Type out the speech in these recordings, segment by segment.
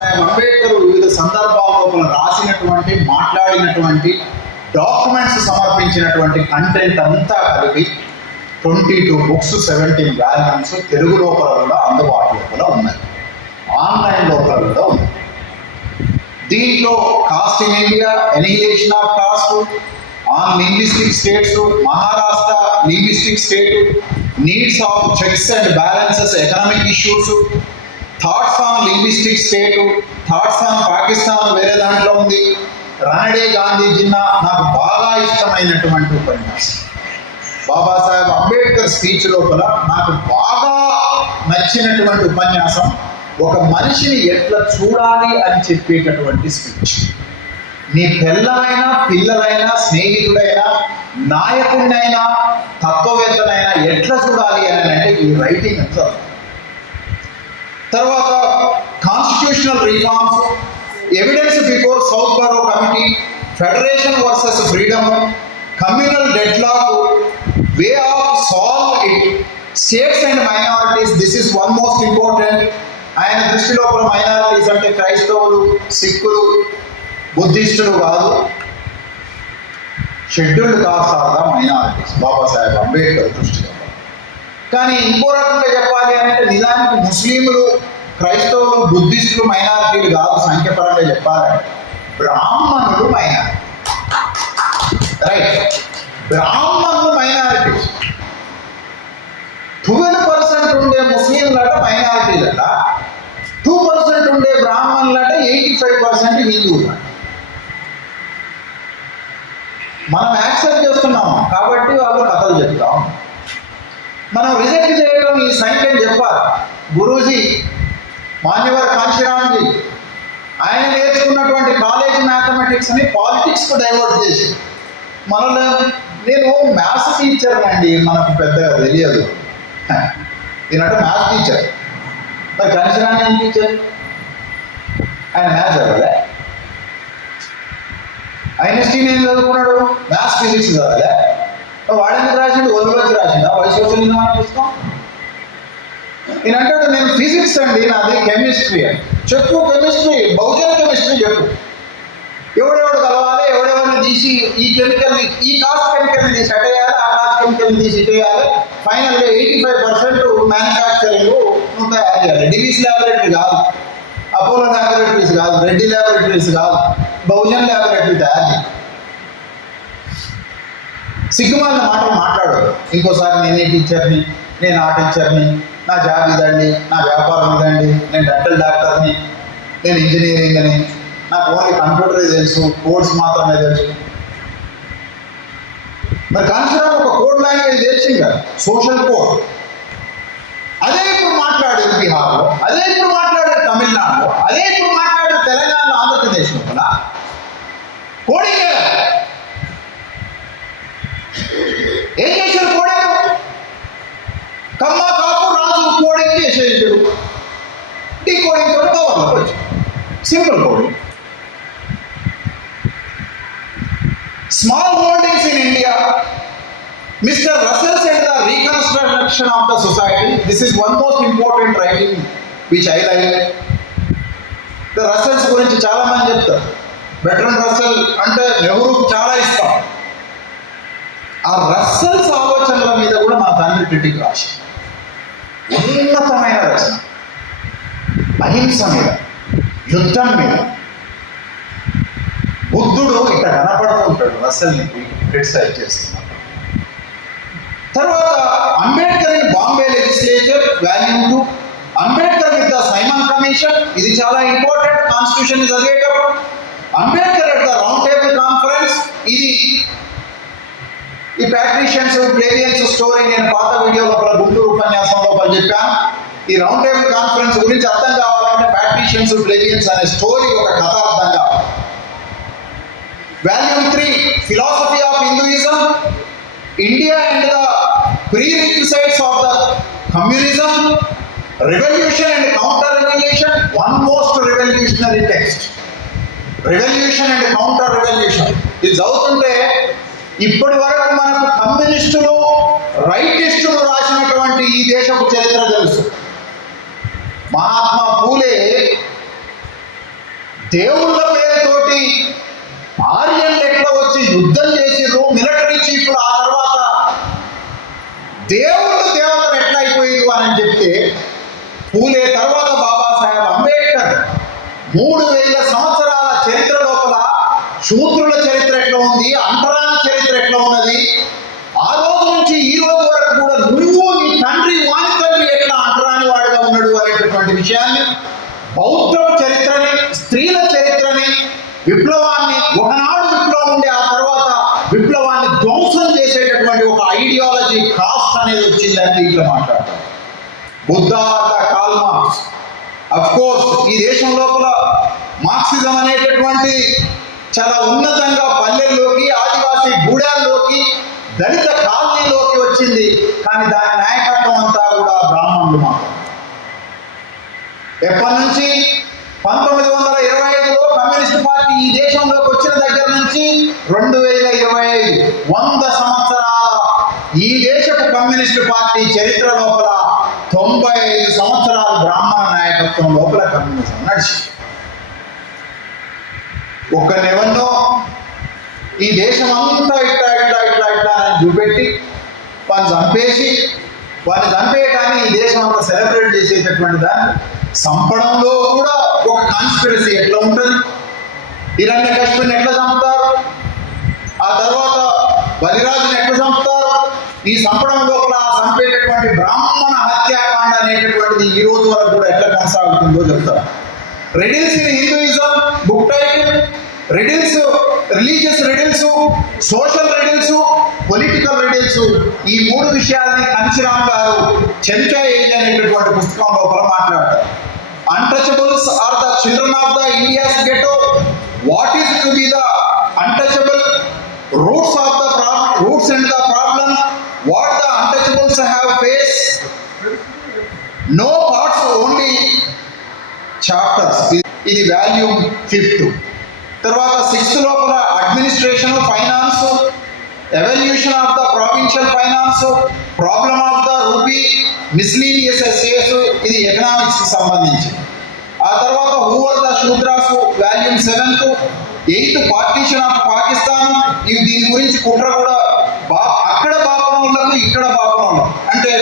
అంబేద్కర్ వివిధ సందర్భాల్లో రాసినటువంటి మాట్లాడినటువంటి డాక్యుమెంట్స్ సమర్పించినటువంటి కంటెంట్ అంతా కలిపి 22 బుక్స్ 17 వాల్యూమ్స్ తెలుగు లోపల కూడా అందుబాటులో కూడా ఉన్నాయి, ఆన్లైన్ లోపల కూడా ఉంది. దీంట్లో cost in India, annihilation of cost, on linguistic states, Maharashtra linguistic state, needs of checks and balances, economic issues, thoughts on linguistic state, thoughts on Pakistan వేరే దాంట్లో ఉంది. రానడే గాంధీ జిన్నా నాకు బాగా ఇష్టమైనటువంటి ఉపన్యాసం. బాబాసాహెబ్ అంబేద్కర్ స్పీచ్ లోపల నాకు బాగా నచ్చినటువంటి ఉపన్యాసం ఒక మనిషిని ఎట్లా చూడాలి అని చెప్పేటటువంటి స్పీచ్. నీ పిల్లలైనా పిల్లలైనా స్నేహితుడైనా నాయకుడినైనా తత్వవేత్తనైనా ఎట్లా చూడాలి అని అంటే ఈ రైటింగ్ అంతా. తర్వాత constitutional reforms, evidence before Southborough committee, federation versus freedom, communal deadlock, way of solve it, states and minorities. This is one most important. ఆయన దృష్టిలో మైనారిటీస్ అంటే క్రైస్తవులు, సిక్కులు, బుద్ధిస్టులు కాదు, scheduled caste are the minorities Babasaheb Ambedkar దృష్టిలో. కానీ ఇంకో రకంగా చెప్పాలి అంటే నిజానికి ముస్లింలు, క్రైస్తవులు, బుద్ధిస్టులు మైనారిటీలు కాదు. సంఖ్యపరంగా చెప్పాలంటే బ్రాహ్మణులు మైనారిటీ, రైట్? బ్రాహ్మణులు మైనారిటీస్. 12% ఉండే ముస్లింలట మైనారిటీలట, 2% ఉండే బ్రాహ్మణులట, 85% హిందువులు. మనం యాక్సెప్ట్ చేస్తున్నాం కాబట్టి వాళ్ళు కథలు చెప్తాం. మనం రిజెక్ట్ చేయడం ఈ సైన్ అని చెప్పాలి. గురూజీ మాన్యవర్ కాంశీరామ్జీ ఆయన నేర్చుకున్నటువంటి కాలేజ్ మ్యాథమెటిక్స్ ని పాలిటిక్స్ కు డైవర్ట్ చేసి మనలో, నేను మ్యాథ్స్ టీచర్ అండి, మనకు పెద్దగా తెలియదు. ఈయనంటే మ్యాథ్స్ టీచర్, మరి కాంశీరామ్ ఏం టీచర్? ఆయన మ్యాథ్స్ చదవలే. ఐన్స్టీన్ ఏం చదువుకున్నాడు? Maths physics చదవలే. వాడెందుకు రాసిండు? వదిలివచ్చి రాసిండా? వయసు వచ్చింది మనం పుస్తకం. నేను అంటాడు నేను ఫిజిక్స్ అండి, నాది కెమిస్ట్రీ అని. చెప్పు కెమిస్ట్రీ, బహుజన కెమిస్ట్రీ చెప్పు. ఎవడెవడు కలవాలి, ఎవడెవరిని తీసి ఈ కెమికల్ని, ఈ కాస్ట్ కెమికల్ని తీసి అటేయాలి, ఆ కాస్ట్ కెమికల్ని తీసి ఇటేయాలి. ఫైనల్గా 85% మ్యానుఫ్యాక్చరింగ్ నువ్వు తయారు చేయాలి. డివిస్ ల్యాబొరేటరీ కాదు, అపోలో ల్యాబొరేటరీస్ కాదు, రెడ్డి ల్యాబొరేటరీస్ కాదు, బహుజన్ ల్యాబొరేటరీ తయారు చేయాలి. సిగ్గుమాలిన మాటలు మాట్లాడు. ఇంకోసారి నేనే టీచర్ని, నేను ఆ టీచర్ని, నా జాబ్ ఇదండి, నా వ్యాపారం ఇదండి, నేను డెంటల్ డాక్టర్ని, నేను ఇంజనీరింగ్ అని, నాకు ఓన్లీ కంప్యూటరే తెలుసు, కోడ్స్ మాత్రమే తెలుసు. మరి కాన్సెప్ట్ ఒక కోడ్ లాంగ్వేజ్ తెలిసింది కదా, సోషల్ కోడ్. అదే ఇప్పుడు మాట్లాడేది బీహార్లో, అదే ఇప్పుడు మాట్లాడేది తమిళనాడులో, అదే ఇప్పుడు మాట్లాడేది తెలంగాణలో, ఆంధ్రప్రదేశ్లో కూడా కోడింగే. ఏం చేశారు? కోడింగ్. కమ్మ కాపు రాజు కోడింగ్ చేసేసాడు. డీ కోడింగ్ తోటి కవర్లో వచ్చి simple coding. Small holdings in India, Mr. Russell said the reconstruction of the society. This is one most important writing which I like. The Russells గురించి చాలా మంది చెప్తారు. బెట్రన్ రస్సెల్ అంటే నెహ్రూకు చాలా ఇష్టం. ఆ రస్సెల్స్ ఆలోచనల మీద కూడా మా తండ్రి క్రిటిక్ రాసి ఉన్నతమైన రచన, అహింస మీద, యుద్ధం మీద. బుద్ధుడు ఇక్కడ కనపడుతూ ఉంటాడు రస్సెల్ని క్రిటిసైజ్ చేస్తున్నాడు. తర్వాత Ambedkar in Bombay legislature volume 2, Ambedkar with the Simon commission. ఇది చాలా ఇంపార్టెంట్ కాన్స్టిట్యూషన్ చదివేటప్పుడు. Ambedkar at the round table conference. ఇది ఈ ప్యాట్రిషియన్స్, ప్లేరియన్స్ స్టోరీ నేను పాత వీడియో లోపల గుంటూరు ఉపన్యాసం లోపల చెప్పాను. ఈ రౌండ్ టేబుల్ కాన్ఫరెన్స్ గురించి అర్థం కావాలంటే ప్యాట్రిషియన్స్, ప్లేరియన్స్ అనే స్టోరీ ఒక కథ అర్థం కావాలి. Volume 3, philosophy of Hinduism, India and the prerequisites of the communism, revolution and counter revolution. One most revolutionary text, revolution and counter revolution. ఇది చదువుతుంటే ఇప్పటి వరకు మనకు కమ్యూనిస్టులు, రైటిస్టులు రాసినటువంటి ఈ దేశపు చరిత్ర తెలుసు. మహాత్మా పూలే దేవుళ్ళ పేరుతోటి ఆర్యన్లు ఎట్లా వచ్చి యుద్ధం చేసిర్రు, మిలిటరీ చీఫ్లు, ఆ తర్వాత దేవుళ్ళు దేవతలు ఎట్లా అయిపోయారు అని చెప్తే, పూలే తర్వాత బాబాసాహెబ్ అంబేద్కర్ 3000 సంవత్సరాల చరిత్ర లోపల శూద్రుల చరిత్ర ఎట్లా ఉంది, అంటరాని చరిత్ర ఎట్లా ఉన్నది, ఆ రోజు నుంచి ఈ రోజు వరకు కూడా నువ్వు నీ తండ్రి వాని తండ్రి ఎట్లా అంటరాని వాడుగా ఉన్నాడు అనేటటువంటి విషయాన్ని, బౌద్ధ చరిత్రని, స్త్రీల చరిత్రని, విప్లవాన్ని, ఒకనాడు విప్లవం ఉండే ఆ తర్వాత విప్లవాన్ని ధ్వంసం చేసేటటువంటి ఒక ఐడియాలజీ కాస్ట్ అనేది వచ్చిందని ఇట్లా మాట్లాడతారు. Buddha, call marks, of course ఈ దేశం లోపల మార్క్సిజం అనేటటువంటి చాలా ఉన్నతంగా పల్లెల్లోకి, ఆదివాసీ గూడాల్లోకి, దళిత కాలనీలోకి వచ్చింది. కానీ దాని నాయకత్వం అంతా కూడా బ్రాహ్మణులు మాత్రం. ఎప్పటి నుంచి 1925లో కమ్యూనిస్ట్ పార్టీ ఈ దేశంలోకి వచ్చిన దగ్గర నుంచి 2025 100 సంవత్సరాల ఈ దేశపు కమ్యూనిస్ట్ పార్టీ చరిత్ర లోపల 95 సంవత్సరాలు బ్రాహ్మణ నాయకత్వం లోపల కమ్యూనిజం నడిచింది. ఒక్కనెవన్నో ఈ దేశం అంతా ఇట్లా ఇట్లా ఇట్లా ఇట్లా అని చూపెట్టి వాడిని చంపేసి, వాడిని చంపేయటాన్ని ఈ దేశం అంతా సెలబ్రేట్ చేసేటటువంటి దాన్ని చంపడంలో కూడా ఒక కాన్స్పిరసీ ఎట్లా ఉంటుంది, హిరణ్యకశిపుని ఎట్లా చంపుతారు, ఆ తర్వాత బలిరాజుని ఎట్లా చంపుతారు, ఈ చంపడం లోపల చంపేటటువంటి బ్రాహ్మణ హత్యాకాండ అనేటటువంటిది ఈ రోజు వరకు కూడా ఎట్లా కొనసాగుతుందో చెప్తారు. Riddles in Hinduism book title, riddles, religious riddles, social riddles, political riddles, ఈ 3 విషయాలని కాంశీరామ్ గారు చెంచా ఏజ్ అనేటటువంటి పుస్తకం లోపల మాట్లాడతారు. Untouchables are the children of the India's ghetto, what is to be the untouchable, roots of the roots and the problem, what the untouchables have face, no parts only chapters. ఇది volume 5. తర్వాత 6th లోపల administration, finance, evolution of the provincial finance, problem of the rupee, miscellaneous essays, ఇది economics కి సంబంధించి. ఆ తర్వాత who are the Shudras, volume 7th. 8th partition of Pakistan, ఇవి దీని గురించి కుట్ర కూడా అక్కడ బాపనోళ్ళకు ఇక్కడ బాపనోళ్ళకు, అంటే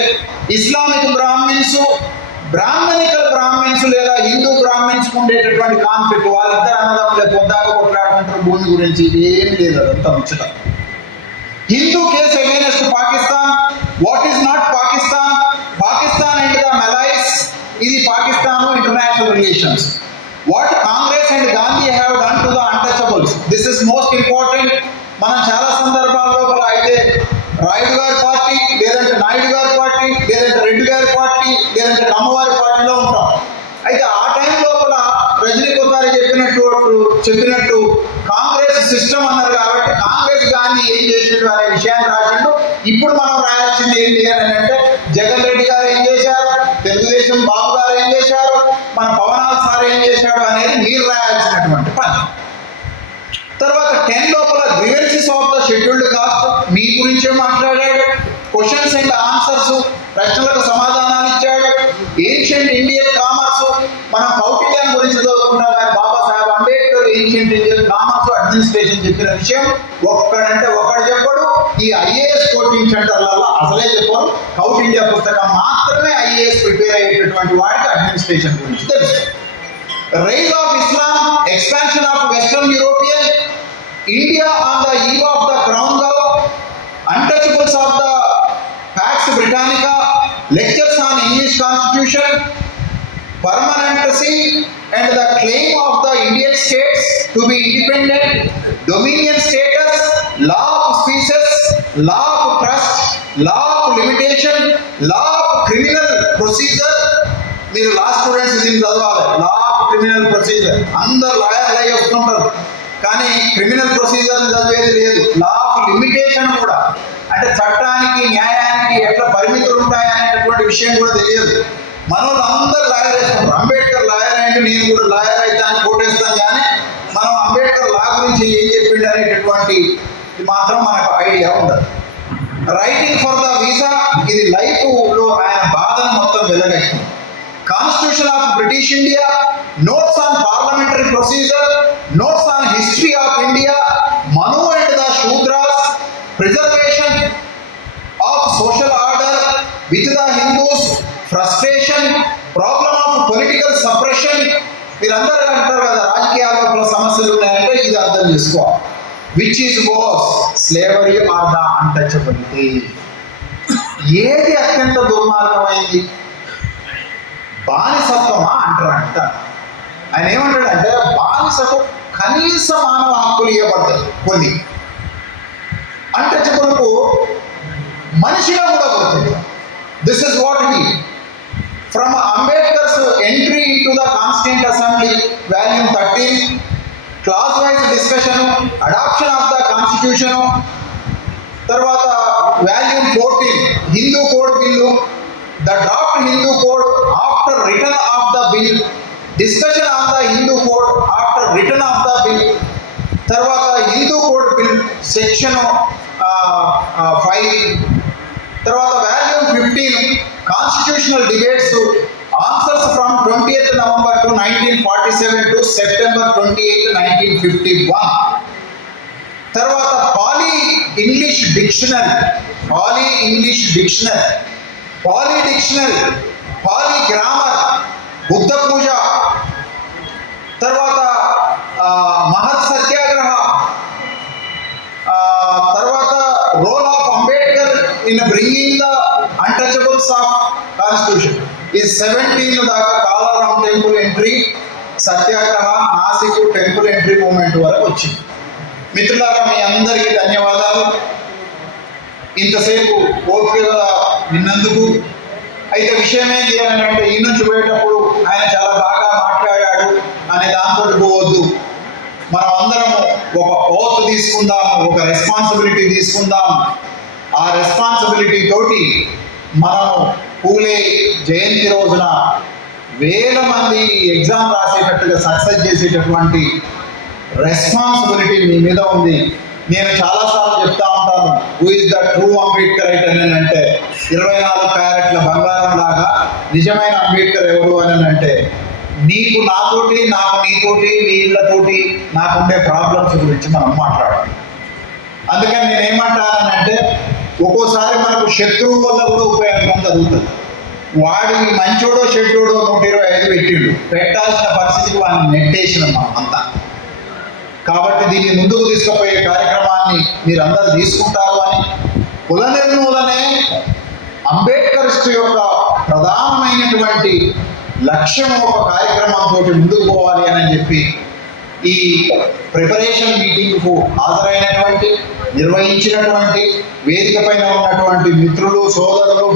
ఇస్లామిక్ బ్రాహ్మిన్స్, బ్రాహ్మణికల్ బ్రాహ్మిన్స్ లేదా హిందూ బ్రాహ్మిన్స్ ఉండేటటువంటి కాన్ఫ్లిక్ట్, వాళ్ళిద్దరు అన్నదమ్ములే పొద్దాగా కొట్లాడుకుంటారు భూమి గురించి, ఏమి లేదు, అదంతా ముచ్చట. Hindu case against Pakistan, what is not Pakistan, Pakistan and the malaise, ఇది Pakistan international relations. What Congress and Gandhi have done to the untouchables, this is most important. మనం చాలా సందర్భాల్లో అయితే రాయుడు గారి పార్టీ, లేదంటే నాయుడు గారి పార్టీ, లేదంటే రెడ్డి గారి పార్టీ, లేదంటే కమ్మవారి పార్టీలో ఉంటాం. అయితే ఆ టైం లోపల రజనీ కోతారి చెప్పినట్టు కాంగ్రెస్ సిస్టమ్ అన్నారు కాబట్టి కాంగ్రెస్ గాంధీ ఏం చేసిండు అనే విషయాన్ని రాసిండు. ఇప్పుడు మనం రాయాల్సింది ఏంటి అని అంటే, జగన్ రెడ్డి గారు ఏం చేశారు, తెలుగుదేశం బాబు గారు ఏం చేశారు, మన పవనాల్ సార్ ఏం చేశాడు అనేది మీరు రాయాల్సినటువంటి పని. తర్వాత 10 లోపల grievances of the scheduled caste, మీ గురించే మాట్లాడాడు. క్వశ్చన్స్ అండ్ ఆన్సర్స్, ప్రశ్నలకు సమాధానాలు ఇచ్చాడు. ఏన్షియంట్ ఇండియన్ కామర్స్, మనం కౌటిల్యం గురించి చదువుకున్నాం కానీ Babasaheb Ambedkar ancient Indian commerce administration చెప్పిన విషయం ఒక్కడంటే ఒక్కడు చెప్పడు. ఈ ఐఏఎస్ కోచింగ్ సెంటర్లలో అసలే చెప్పరు. కౌటిల్య పుస్తకం మాత్రమే ఐఏఎస్ ప్రిపేర్ అయ్యేటటువంటి వాడికి అడ్మినిస్ట్రేషన్ గురించి తెలుసు. Rise of Islam, expansion of western European, India on the eve of the crown gov, untouchables of the Pax Britannica, lectures on English constitution, permanency and the claim of the Indian states to be independent, dominion status, law of species, law of trust, law of limitation, law of criminal procedure. మీరు లా students దీన్ని చదవాలి. Law of criminal procedure, అందరు లాయర్లు అయ్యి వస్తుంటారు కానీ criminal procedure చదివేది లేదు. లా ఆఫ్ లిమిటేషన్ కూడా, అంటే చట్టానికి న్యాయానికి ఎట్లా పరిమితులు ఉంటాయనేటటువంటి విషయం కూడా తెలియదు. మనోళ్ళు అందరూ లాయర్ వేసుకుంటారు. అంబేద్కర్ లాయర్ అంటే నేను కూడా లాయర్ అయితే అని కోటేస్తాను, కానీ మనం అంబేద్కర్ లా గురించి ఏం చెప్పిండు అనేటటువంటి మాత్రం మనకు ఐడియా ఉండదు. రైటింగ్ ఫర్ ద వీసా, ఇది లైఫ్ లో ఆయన బాధను మొత్తం వెలగైంది. Constitution of British India, notes on parliamentary procedure, మీరందరూ అంటారు కదా రాజకీయాల్లో సమస్యలు ఉన్నాయంటే ఇది అర్థం చేసుకోవాలి. Which is worse, slavery or the untouchability? ఏది అత్యంత దుర్మార్గమైంది? బానిసత్వమా అంటారంట. ఆయన ఏమంటాడంటే బానిసకు కనీస మానవ హక్కులు ఇవ్వబడతాయి కొన్ని, అన్టచబుల్కు మనిషిగా కూడా పడుతుంది. This is what he from Ambedkar's entry into the constituent assembly volume 13 clause wise discussion, adoption of the constitution, తర్వాత volume 14 Hindu code bill, the draft Hindu code after return of the bill, discussion on the Hindu code after return of the bill, తర్వాత Hindu code bill section 5, తర్వాత volume 15 constitutional debates answers from 20th November to 1947 to September 28, 1951. తర్వాత Pali English dictionary, Pali dictionary, Pali grammar, Buddha Puja, తర్వాత మహత్ సత్యాగ్రహ, తర్వాత role of Ambedkar in bringing the untouchables of constitution. ఈ 17 దాకా Kalaram temple entry, Satyagraha, Nashik temple entry movement వరకు వచ్చింది. మిత్రులారా, మీ అందరికీ ధన్యవాదాలు ఇంతసేపు ఓపికగా విన్నందుకు. అయితే విషయం ఏంటి అని అంటే, ఈ నుంచి పోయేటప్పుడు ఆయన చాలా బాగా మాట్లాడాడు అనే దాంతో పోవద్దు. మనం అందరము ఒక ఓత్ తీసుకుందాం, ఒక రెస్పాన్సిబిలిటీ తీసుకుందాం. ఆ రెస్పాన్సిబిలిటీ తోటి మనం పూలే జయంతి రోజున వేల మంది ఎగ్జామ్ రాసేటట్టుగా సక్సెస్ చేసేటటువంటి రెస్పాన్సిబిలిటీ మీ మీద ఉంది. నేను చాలాసార్లు చెప్తా ఉంటాను, who is the true Ambedkar అని అంటే 24 క్యారెట్ల బంగారం లాగా నిజమైన అంబేద్కర్ ఎవరు అని అంటే, నీకు నాతోటి, నాకు నీతోటి, వీళ్ళతోటి నాకుండే ప్రాబ్లమ్స్ గురించి మనం మాట్లాడాలి. అందుకని నేనేమంటానంటే, ఒక్కోసారి మనకు శత్రువు వల్ల కూడా ఉపయోగం జరుగుతుంది. వాడి మంచోడో చెడ్డోడో 125 పెట్టిండు, పెట్టాల్సిన పరిస్థితికి వాడిని నెట్టేసిన మనం అంతా. కాబట్టి దీన్ని ముందుకు తీసుకుపోయే కార్యక్రమాన్ని మీరందరూ తీసుకుంటారు అని, కుల నిర్మూలనే అంబేద్కరిస్ట్ యొక్క ప్రధానమైనటువంటి లక్ష్యం, ఒక కార్యక్రమంతో ముందుకు పోవాలి అని చెప్పి ఈ ప్రిపరేషన్ మీటింగ్కు హాజరైనటువంటి, నిర్వహించినటువంటి, వేదిక పైన ఉన్నటువంటి మిత్రులు, సోదరులు,